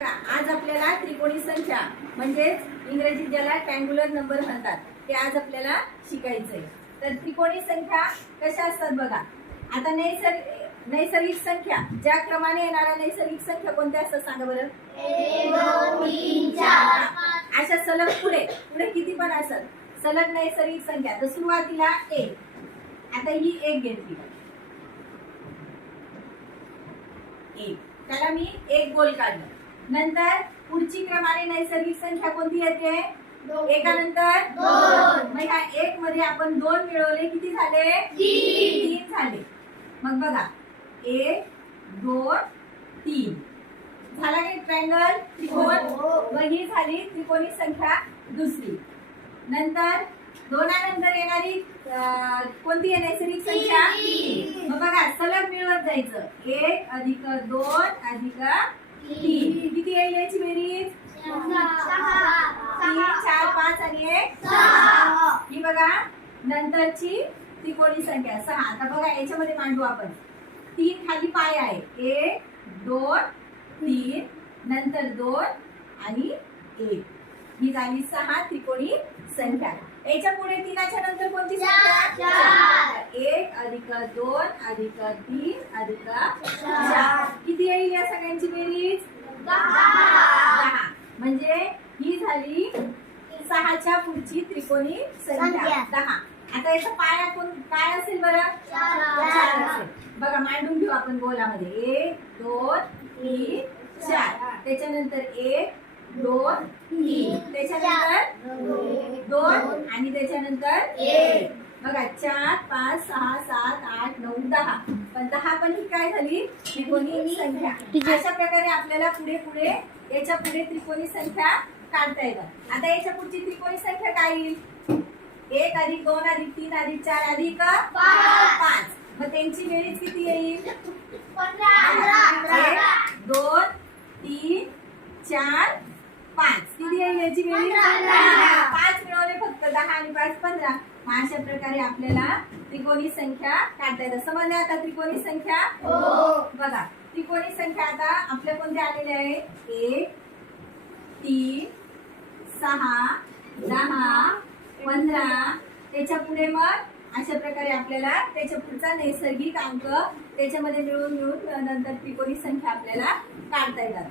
आज आपल्याला त्रिकोणी संख्या म्हणजेच इंग्रजीत ज्याला ट्रँग्युलर नंबर म्हणतात ते आज आपल्याला शिकायचंय। तर त्रिकोणी संख्या कशा असतात बघा। आता नैसर्गिक संख्या ज्या क्रमाने येणाऱ्या नैसर्गिक संख्या कोणत्या असतात सांगा बरं। 1 2 3 4 अशा सलग पुढे पुढे किती पण असत सलग नैसर्गिक संख्या। तर सुरुवातीला 1, आता ही 1 घेतली 1, त्याला मी 1 गोल काढलं। नंतर पुढची क्रमाने नैसर्गिक संख्या कोणती येते एकानंतर 2। मग ह्या 1 मध्ये आपण 2 मिळवले किती झाले 3 झाले। मग बघा 1 2 3 झाला काही ट्रायंगल त्रिकोण। मग ही झाली त्रिकोणी संख्या दुसरी। नंतर दोनानंतर येणारी कोणती आहे नैसर्गिक संख्या 3। मग बघा सलग मिळवत जायचं 1 अधिक 2 अधिक 3 किती येईल याची बेरीज 6 3 4 5 आणि 1 6। ही बघा नंतरची त्रिकोणी संख्या 6। आता बघा याच्यामध्ये मांडू आपण 3 खाली पाय आहे 1 2 3 नंतर 2 आणि 1 ही झाली 6 त्रिकोणी संख्या। याच्या पुढे 3 च्या नंतर कोणती संख्या 4 1 अधिक 2 अधिक 3 अधिक 4 किती येईल या सगळ्यांची बेरीज 10। म्हणजे ही झाली 6 च्या पुढची त्रिकोणी संख्या 10। आता याचा पाया काय असेल बरं 4 असेल। बघा मांडून घेऊ आपण गोलामध्ये 1 2 3 4 त्याच्यानंतर 1 2 3 त्याच्यानंतर 2 आणि त्याच्यानंतर 1 बघा 4 5 6 7 8 9 10 पण 10 पण ही काय झाली त्रिकोणी संख्या। अशा प्रकारे आपल्याला पुढे पुढे याच्या पुढे त्रिकोणी संख्या काढता येतात। आता याच्या पुढची त्रिकोणी संख्या काय येईल 1 अधिक 2 अधिक 3 अधिक 4 अधिक 5 मग त्यांची बेरीज किती येईल 1 2 3 4 5 किती येईल याची बेरीज 5 मिळवले फक्त 10 आणि 5 15। अशा प्रकारे आपल्याला त्रिकोणी संख्या काढता येतात। समजलं आता त्रिकोणी संख्या बघा त्रिकोणी संख्या आता आपल्या कोणत्या आलेल्या आहे 1 3 6 10 15 त्याच्या पुढे मग अशा प्रकारे आपल्याला त्याच्या पुढचा नैसर्गिक अंक त्याच्यामध्ये मिळून नंतर त्रिकोणी संख्या आपल्याला काढता येतात।